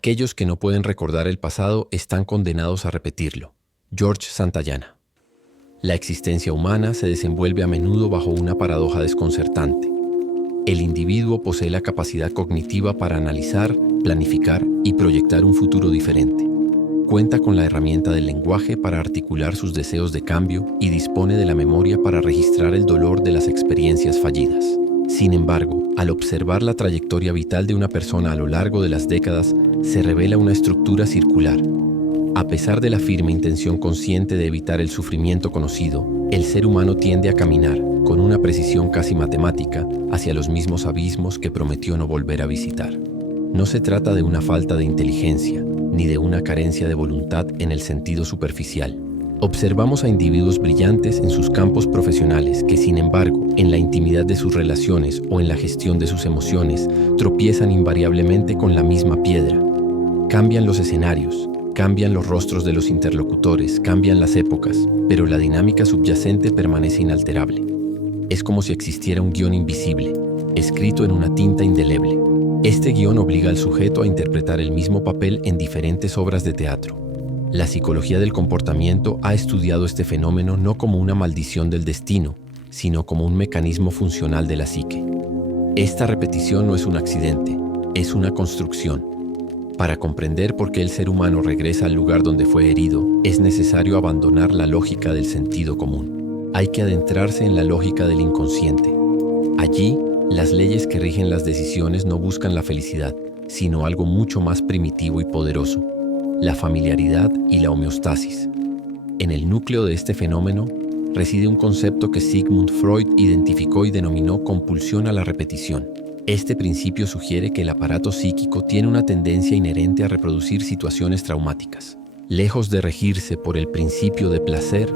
Aquellos que no pueden recordar el pasado están condenados a repetirlo. George Santayana. La existencia humana se desenvuelve a menudo bajo una paradoja desconcertante. El individuo posee la capacidad cognitiva para analizar, planificar y proyectar un futuro diferente. Cuenta con la herramienta del lenguaje para articular sus deseos de cambio y dispone de la memoria para registrar el dolor de las experiencias fallidas. Sin embargo, al observar la trayectoria vital de una persona a lo largo de las décadas, se revela una estructura circular. A pesar de la firme intención consciente de evitar el sufrimiento conocido, el ser humano tiende a caminar, con una precisión casi matemática, hacia los mismos abismos que prometió no volver a visitar. No se trata de una falta de inteligencia, ni de una carencia de voluntad en el sentido superficial. Observamos a individuos brillantes en sus campos profesionales que, sin embargo, en la intimidad de sus relaciones o en la gestión de sus emociones, tropiezan invariablemente con la misma piedra. Cambian los escenarios, cambian los rostros de los interlocutores, cambian las épocas, pero la dinámica subyacente permanece inalterable. Es como si existiera un guión invisible, escrito en una tinta indeleble. Este guión obliga al sujeto a interpretar el mismo papel en diferentes obras de teatro. La psicología del comportamiento ha estudiado este fenómeno no como una maldición del destino, sino como un mecanismo funcional de la psique. Esta repetición no es un accidente, es una construcción. Para comprender por qué el ser humano regresa al lugar donde fue herido, es necesario abandonar la lógica del sentido común. Hay que adentrarse en la lógica del inconsciente. Allí, las leyes que rigen las decisiones no buscan la felicidad, sino algo mucho más primitivo y poderoso: la familiaridad y la homeostasis. En el núcleo de este fenómeno reside un concepto que Sigmund Freud identificó y denominó compulsión a la repetición. Este principio sugiere que el aparato psíquico tiene una tendencia inherente a reproducir situaciones traumáticas. Lejos de regirse por el principio de placer,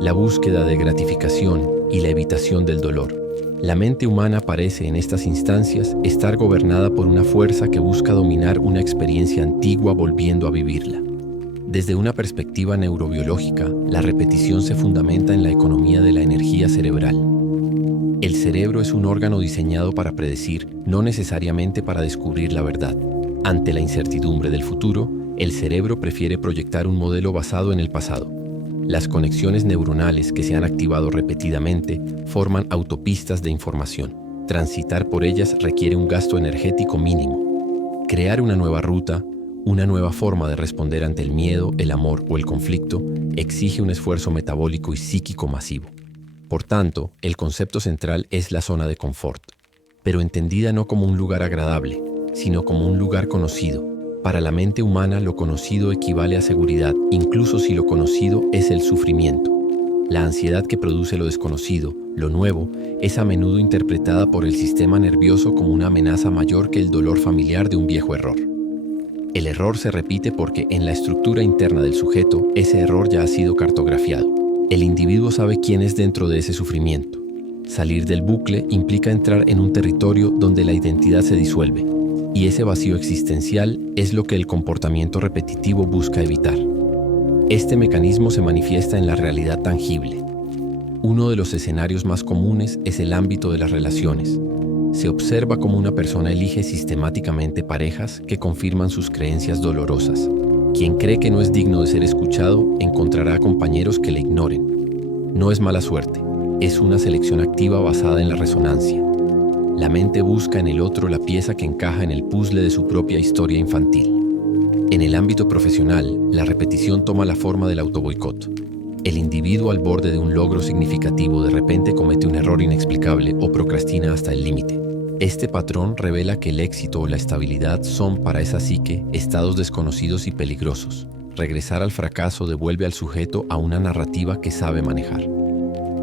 la búsqueda de gratificación y la evitación del dolor, la mente humana parece en estas instancias estar gobernada por una fuerza que busca dominar una experiencia antigua volviendo a vivirla. Desde una perspectiva neurobiológica, la repetición se fundamenta en la economía de la energía cerebral. El cerebro es un órgano diseñado para predecir, no necesariamente para descubrir la verdad. Ante la incertidumbre del futuro, el cerebro prefiere proyectar un modelo basado en el pasado. Las conexiones neuronales que se han activado repetidamente forman autopistas de información. Transitar por ellas requiere un gasto energético mínimo. Crear una nueva ruta, una nueva forma de responder ante el miedo, el amor o el conflicto, exige un esfuerzo metabólico y psíquico masivo. Por tanto, el concepto central es la zona de confort, pero entendida no como un lugar agradable, sino como un lugar conocido. Para la mente humana, lo conocido equivale a seguridad, incluso si lo conocido es el sufrimiento. La ansiedad que produce lo desconocido, lo nuevo, es a menudo interpretada por el sistema nervioso como una amenaza mayor que el dolor familiar de un viejo error. El error se repite porque en la estructura interna del sujeto, ese error ya ha sido cartografiado. El individuo sabe quién es dentro de ese sufrimiento. Salir del bucle implica entrar en un territorio donde la identidad se disuelve. Y ese vacío existencial es lo que el comportamiento repetitivo busca evitar. Este mecanismo se manifiesta en la realidad tangible. Uno de los escenarios más comunes es el ámbito de las relaciones. Se observa cómo una persona elige sistemáticamente parejas que confirman sus creencias dolorosas. Quien cree que no es digno de ser escuchado encontrará compañeros que le ignoren. No es mala suerte, es una selección activa basada en la resonancia. La mente busca en el otro la pieza que encaja en el puzzle de su propia historia infantil. En el ámbito profesional, la repetición toma la forma del autoboicot. El individuo al borde de un logro significativo de repente comete un error inexplicable o procrastina hasta el límite. Este patrón revela que el éxito o la estabilidad son para esa psique estados desconocidos y peligrosos. Regresar al fracaso devuelve al sujeto a una narrativa que sabe manejar.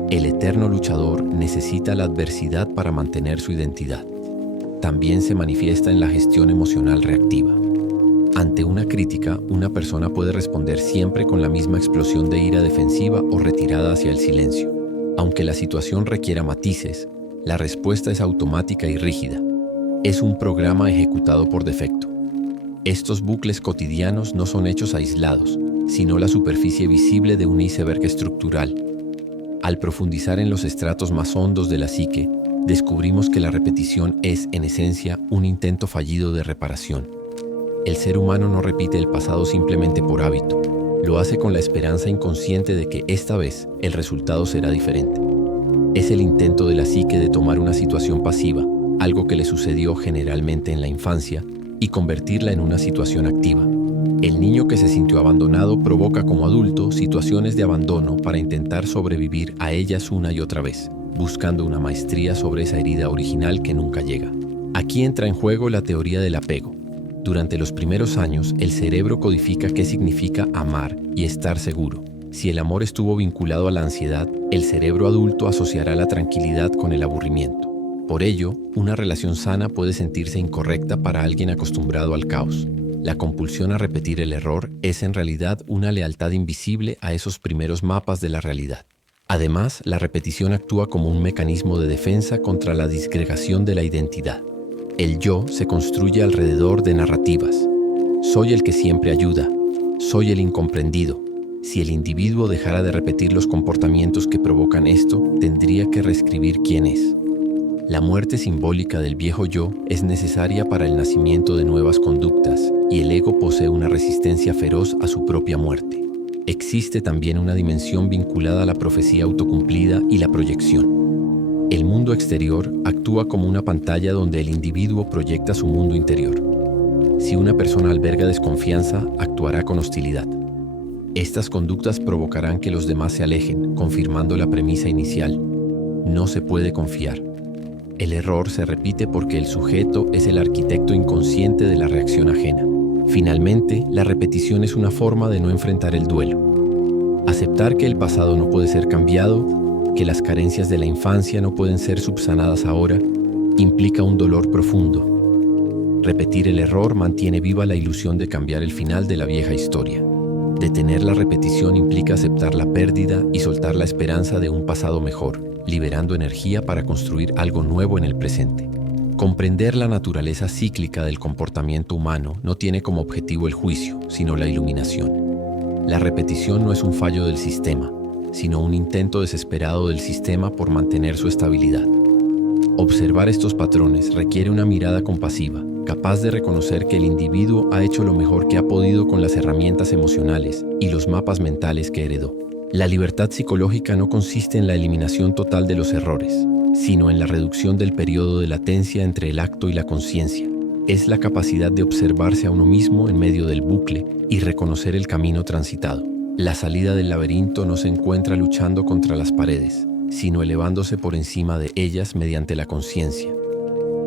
El eterno luchador necesita la adversidad para mantener su identidad. También se manifiesta en la gestión emocional reactiva. Ante una crítica, una persona puede responder siempre con la misma explosión de ira defensiva o retirada hacia el silencio. Aunque la situación requiera matices, la respuesta es automática y rígida. Es un programa ejecutado por defecto. Estos bucles cotidianos no son hechos aislados, sino la superficie visible de un iceberg estructural. Al profundizar en los estratos más hondos de la psique, descubrimos que la repetición es, en esencia, un intento fallido de reparación. El ser humano no repite el pasado simplemente por hábito. Lo hace con la esperanza inconsciente de que esta vez el resultado será diferente. Es el intento de la psique de tomar una situación pasiva, algo que le sucedió generalmente en la infancia, y convertirla en una situación activa. El niño que se sintió abandonado provoca como adulto situaciones de abandono para intentar sobrevivir a ellas una y otra vez, buscando una maestría sobre esa herida original que nunca llega. Aquí entra en juego la teoría del apego. Durante los primeros años, el cerebro codifica qué significa amar y estar seguro. Si el amor estuvo vinculado a la ansiedad, el cerebro adulto asociará la tranquilidad con el aburrimiento. Por ello, una relación sana puede sentirse incorrecta para alguien acostumbrado al caos. La compulsión a repetir el error es en realidad una lealtad invisible a esos primeros mapas de la realidad. Además, la repetición actúa como un mecanismo de defensa contra la disgregación de la identidad. El yo se construye alrededor de narrativas. Soy el que siempre ayuda. Soy el incomprendido. Si el individuo dejara de repetir los comportamientos que provocan esto, tendría que reescribir quién es. La muerte simbólica del viejo yo es necesaria para el nacimiento de nuevas conductas, y el ego posee una resistencia feroz a su propia muerte. Existe también una dimensión vinculada a la profecía autocumplida y la proyección. El mundo exterior actúa como una pantalla donde el individuo proyecta su mundo interior. Si una persona alberga desconfianza, actuará con hostilidad. Estas conductas provocarán que los demás se alejen, confirmando la premisa inicial: no se puede confiar. El error se repite porque el sujeto es el arquitecto inconsciente de la reacción ajena. Finalmente, la repetición es una forma de no enfrentar el duelo. Aceptar que el pasado no puede ser cambiado, que las carencias de la infancia no pueden ser subsanadas ahora, implica un dolor profundo. Repetir el error mantiene viva la ilusión de cambiar el final de la vieja historia. Detener la repetición implica aceptar la pérdida y soltar la esperanza de un pasado mejor, liberando energía para construir algo nuevo en el presente. Comprender la naturaleza cíclica del comportamiento humano no tiene como objetivo el juicio, sino la iluminación. La repetición no es un fallo del sistema, sino un intento desesperado del sistema por mantener su estabilidad. Observar estos patrones requiere una mirada compasiva, capaz de reconocer que el individuo ha hecho lo mejor que ha podido con las herramientas emocionales y los mapas mentales que heredó. La libertad psicológica no consiste en la eliminación total de los errores, sino en la reducción del periodo de latencia entre el acto y la conciencia. Es la capacidad de observarse a uno mismo en medio del bucle y reconocer el camino transitado. La salida del laberinto no se encuentra luchando contra las paredes, sino elevándose por encima de ellas mediante la conciencia.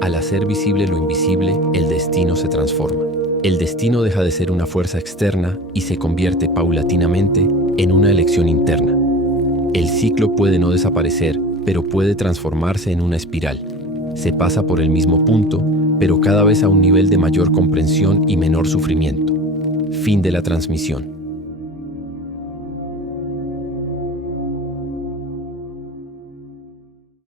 Al hacer visible lo invisible, el destino se transforma. El destino deja de ser una fuerza externa y se convierte paulatinamente en una elección interna. El ciclo puede no desaparecer, pero puede transformarse en una espiral. Se pasa por el mismo punto, pero cada vez a un nivel de mayor comprensión y menor sufrimiento. Fin de la transmisión.